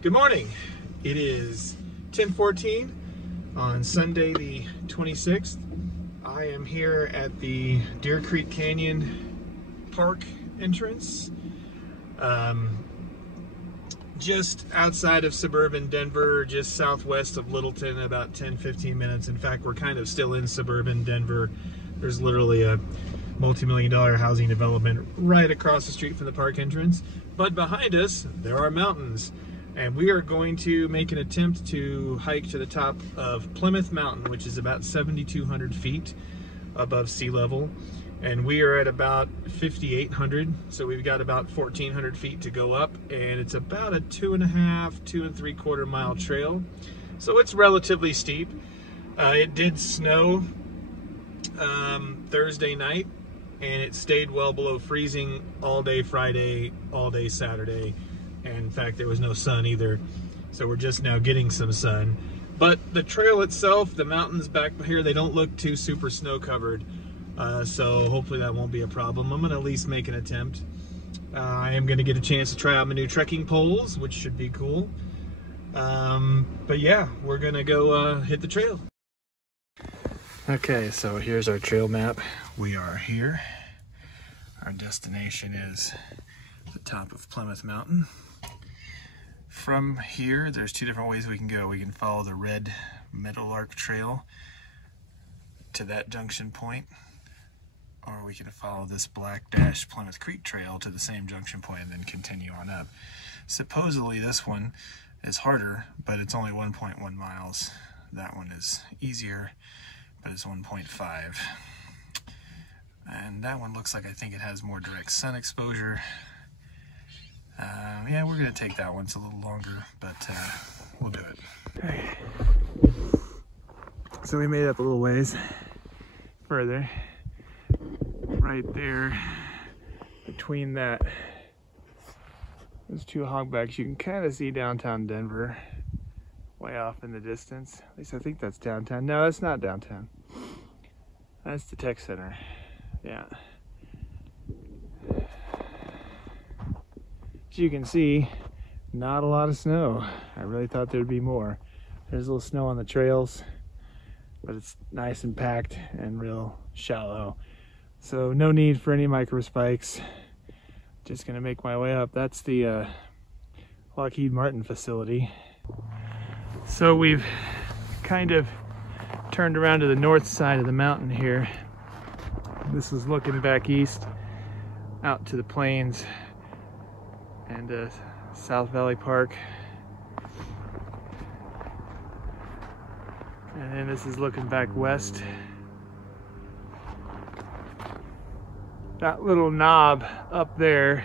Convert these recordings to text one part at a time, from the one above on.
Good morning. It is 10:14 on Sunday the 26th. I am here at the Deer Creek Canyon Park entrance, just outside of suburban Denver, just southwest of Littleton, about 10-15 minutes. In fact, we're kind of still in suburban Denver. There's literally a multi-million-dollar housing development right across the street from the park entrance. But behind us, there are mountains. And we are going to make an attempt to hike to the top of Plymouth Mountain, which is about 7,200 feet above sea level. And we are at about 5,800, so we've got about 1,400 feet to go up, and it's about a 2.5–2.75 mile trail. So it's relatively steep. It did snow Thursday night, and it stayed well below freezing all day Friday, all day Saturday. And in fact, there was no sun either, so we're just now getting some sun. But the trail itself, the mountains back here, they don't look too super snow covered, so hopefully that won't be a problem. I'm gonna at least make an attempt. I am gonna get a chance to try out my new trekking poles, which should be cool. But yeah, we're gonna go hit the trail. Okay, so here's our trail map. We are here. Our destination is the top of Plymouth Mountain. From here, there's two different ways we can go. We can follow the red Meadowlark Trail to that junction point, or we can follow this black dash Plymouth Creek Trail to the same junction point and then continue on up. Supposedly this one is harder, but it's only 1.1 miles. That one is easier, but it's 1.5. And that one looks like, I think it has more direct sun exposure. Yeah, we're gonna take that one. It's a little longer, but we'll do it. Okay. So we made it up a little ways further. Right there, between those two hogbacks, you can kind of see downtown Denver way off in the distance. At least I think that's downtown. No, that's not downtown. That's the tech center. Yeah. As you can see, not a lot of snow. I really thought there'd be more. There's a little snow on the trails, but it's nice and packed and real shallow. So no need for any microspikes. Just gonna make my way up. That's the Lockheed Martin facility. So we've kind of turned around to the north side of the mountain here. This is looking back east out to the plains and South Valley Park. And then this is looking back west. That little knob up there,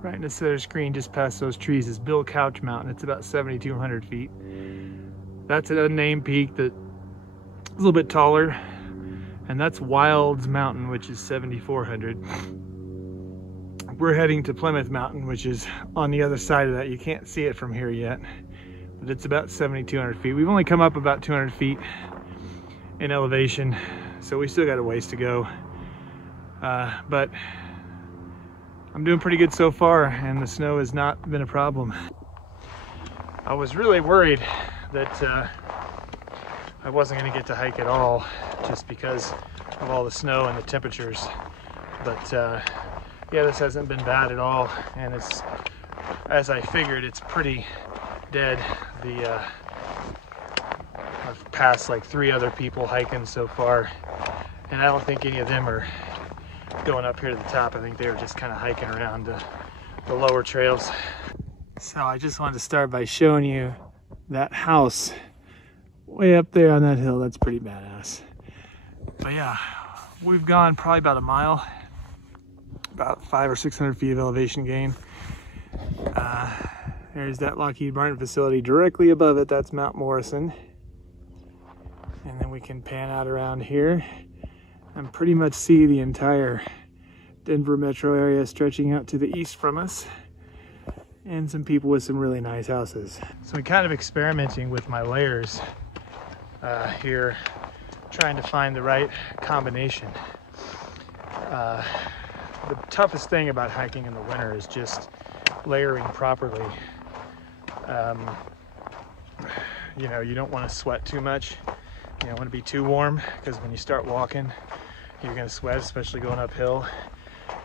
right in the center screen, just past those trees, is Bill Couch Mountain. It's about 7,200 feet. That's an unnamed peak that's a little bit taller. And that's Wilds Mountain, which is 7,400. We're heading to Plymouth Mountain, which is on the other side of that. You can't see it from here yet, but it's about 7,200 feet. We've only come up about 200 feet in elevation, so we still got a ways to go. But I'm doing pretty good so far, and the snow has not been a problem. I was really worried that I wasn't going to get to hike at all, just because of all the snow and the temperatures. But yeah, this hasn't been bad at all, and it's, as I figured, it's pretty dead. I've passed like 3 other people hiking so far, and I don't think any of them are going up here to the top. I think they were just kind of hiking around the lower trails. So I just wanted to start by showing you that house way up there on that hill. That's pretty badass. But yeah, we've gone probably about a mile, about 500 or 600 feet of elevation gain. There's that Lockheed Martin facility directly above it. That's Mount Morrison. And then we can pan out around here and pretty much see the entire Denver metro area stretching out to the east from us, and some people with some really nice houses. So I'm kind of experimenting with my layers here, trying to find the right combination. The toughest thing about hiking in the winter is just layering properly. You know, you don't want to sweat too much. You don't want to be too warm, because when you start walking, you're going to sweat, especially going uphill.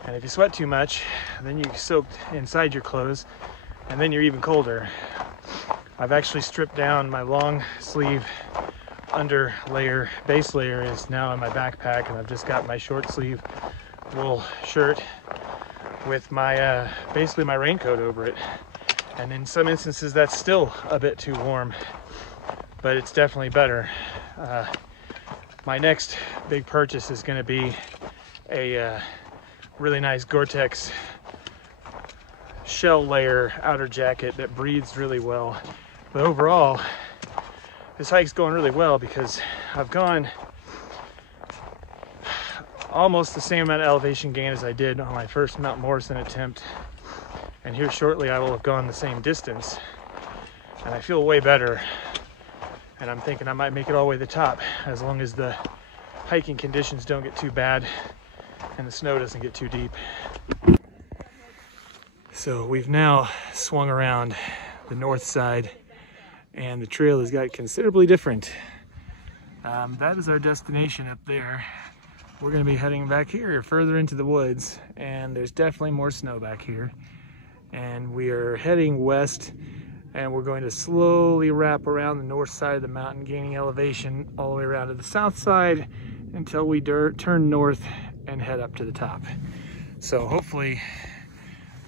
And if you sweat too much, then you soak inside your clothes, and then you're even colder. I've actually stripped down my long sleeve under layer, base layer is now in my backpack, and I've just got my short sleeve wool shirt with my basically my raincoat over it. And in some instances that's still a bit too warm, but it's definitely better. My next big purchase is going to be a really nice Gore-Tex shell layer outer jacket that breathes really well. But overall, this hike's going really well, because I've gone almost the same amount of elevation gain as I did on my first Mount Morrison attempt, and here shortly I will have gone the same distance, and I feel way better. And I'm thinking I might make it all the way to the top, as long as the hiking conditions don't get too bad and the snow doesn't get too deep. So we've now swung around the north side, and the trail has got considerably different. That is our destination up there. We're going to be heading back here further into the woods, and there's definitely more snow back here. And we are heading west, and we're going to slowly wrap around the north side of the mountain, gaining elevation all the way around to the south side until we turn north and head up to the top. So hopefully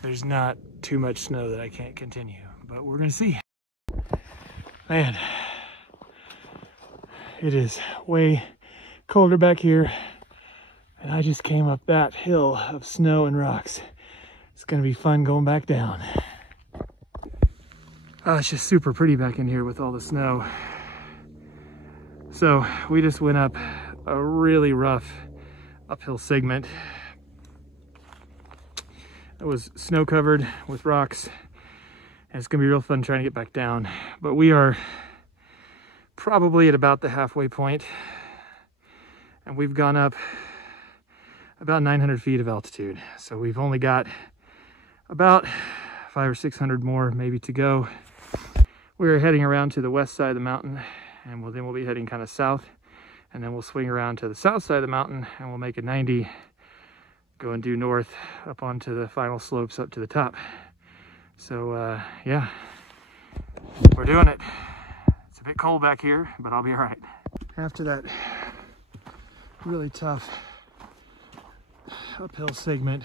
there's not too much snow that I can't continue, but we're going to see. Man, it is way colder back here, and I just came up that hill of snow and rocks. It's going to be fun going back down. It's just super pretty back in here with all the snow. So we just went up a really rough uphill segment. It was snow covered with rocks, and it's gonna be real fun trying to get back down. But we are probably at about the halfway point, and we've gone up about 900 feet of altitude. So we've only got about 500 or 600 more maybe to go. We're heading around to the west side of the mountain, and then we'll be heading kind of south, and then we'll swing around to the south side of the mountain, and we'll make a 90, go and due north up onto the final slopes up to the top. So yeah, we're doing it. It's a bit cold back here, but I'll be all right. After that really tough uphill segment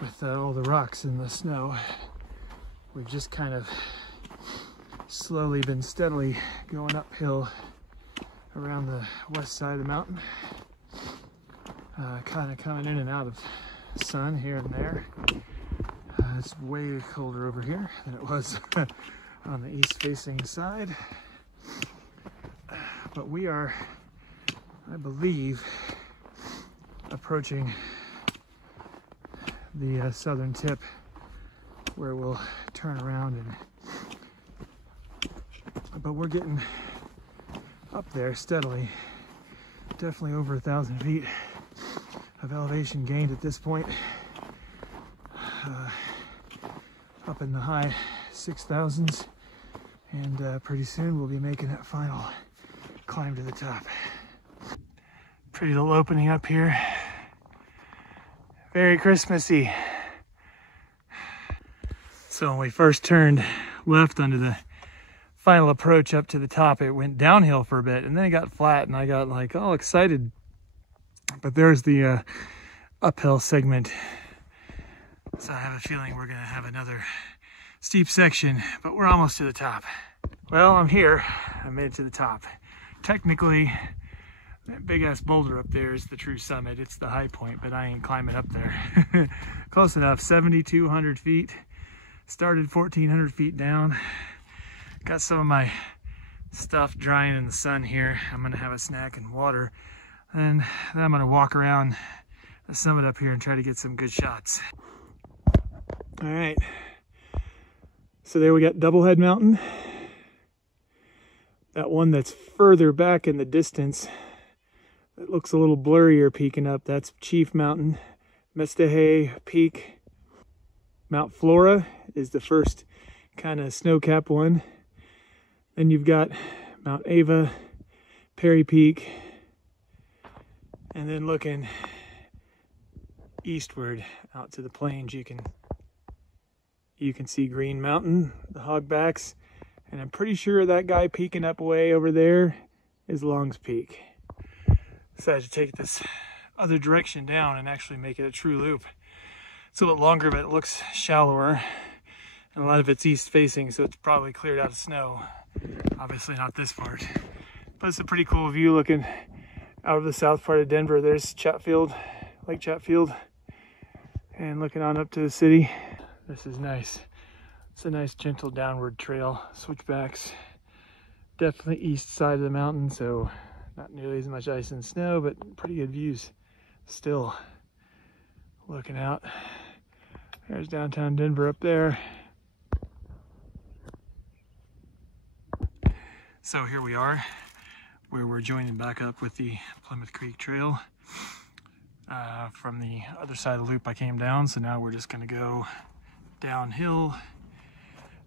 with all the rocks and the snow, we've just kind of slowly been steadily going uphill around the west side of the mountain, kind of coming in and out of sun here and there. It's way colder over here than it was on the east facing side, but we are, I believe, approaching the southern tip, where we'll turn around and but we're getting up there steadily. Definitely over 1,000 feet of elevation gained at this point. Up in the high 6,000s, and pretty soon we'll be making that final climb to the top. Pretty little opening up here. Very Christmassy. So when we first turned left onto the final approach up to the top, it went downhill for a bit, and then it got flat, and I got like all excited. But there's the uphill segment. So I have a feeling we're gonna have another steep section, but we're almost to the top. Well, I'm here. I made it to the top. Technically, that big ass boulder up there is the true summit. It's the high point, but I ain't climbing up there. Close enough, 7,200 feet. Started 1,400 feet down. Got some of my stuff drying in the sun here. I'm gonna have a snack and water, and then I'm gonna walk around the summit up here and try to get some good shots. All right, so there we got Doublehead Mountain. That one that's further back in the distance, that looks a little blurrier peeking up, that's Chief Mountain. Mestehe Peak. Mount Flora is the first kind of snow-capped one. Then you've got Mount Ava, Perry Peak, and then looking eastward out to the plains, you can see Green Mountain, the hogbacks, and I'm pretty sure that guy peeking up way over there is Long's Peak. Decided to take this other direction down and actually make it a true loop. It's a little longer, but it looks shallower, and a lot of it's east facing, so it's probably cleared out of snow. Obviously not this part, but it's a pretty cool view looking out of the south part of Denver. There's Chatfield, Lake Chatfield, and looking on up to the city. This is nice. It's a nice gentle downward trail, switchbacks. Definitely east side of the mountain, so not nearly as much ice and snow, but pretty good views still. Looking out, there's downtown Denver up there. So here we are, where we're joining back up with the Plymouth Creek Trail. From the other side of the loop I came down, so now we're just gonna go downhill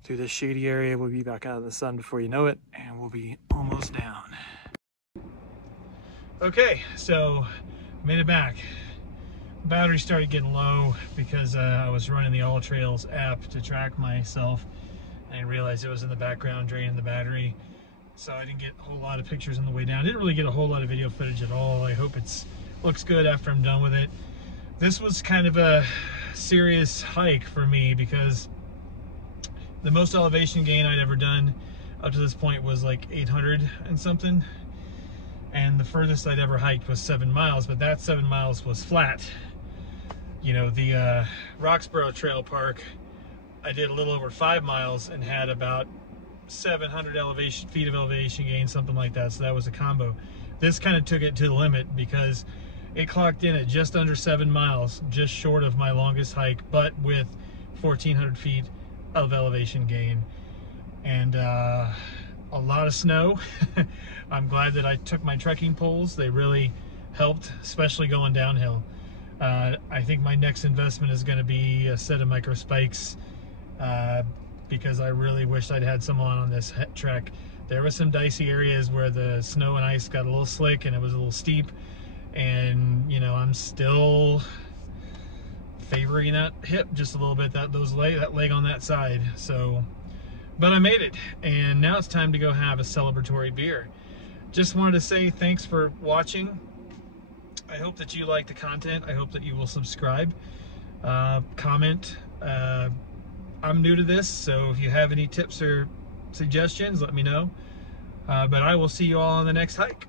through this shady area. We'll be back out of the sun before you know it, and we'll be almost down. Okay, so made it back. Battery started getting low because I was running the All Trails app to track myself. I realized it was in the background draining the battery, so I didn't get a whole lot of pictures on the way down. I didn't really get a whole lot of video footage at all. I hope it looks good after I'm done with it. This was kind of a serious hike for me because the most elevation gain I'd ever done up to this point was like 800 and something, and the furthest I'd ever hiked was 7 miles, but that 7 miles was flat. You know, the Roxborough Trail Park, I did a little over 5 miles and had about 700 feet of elevation gain, something like that, so that was a combo. This kind of took it to the limit because it clocked in at just under 7 miles, just short of my longest hike, but with 1,400 feet of elevation gain and a lot of snow. I'm glad that I took my trekking poles. They really helped, especially going downhill. I think my next investment is going to be a set of microspikes because I really wished I'd had some on this trek. There were some dicey areas where the snow and ice got a little slick and it was a little steep, and you know, I'm still favoring that hip just a little bit, that leg on that side. So, but I made it, and now it's time to go have a celebratory beer. Just wanted to say thanks for watching. I hope that you like the content. I hope that you will subscribe, comment. I'm new to this, so if you have any tips or suggestions, let me know. But I will see you all on the next hike.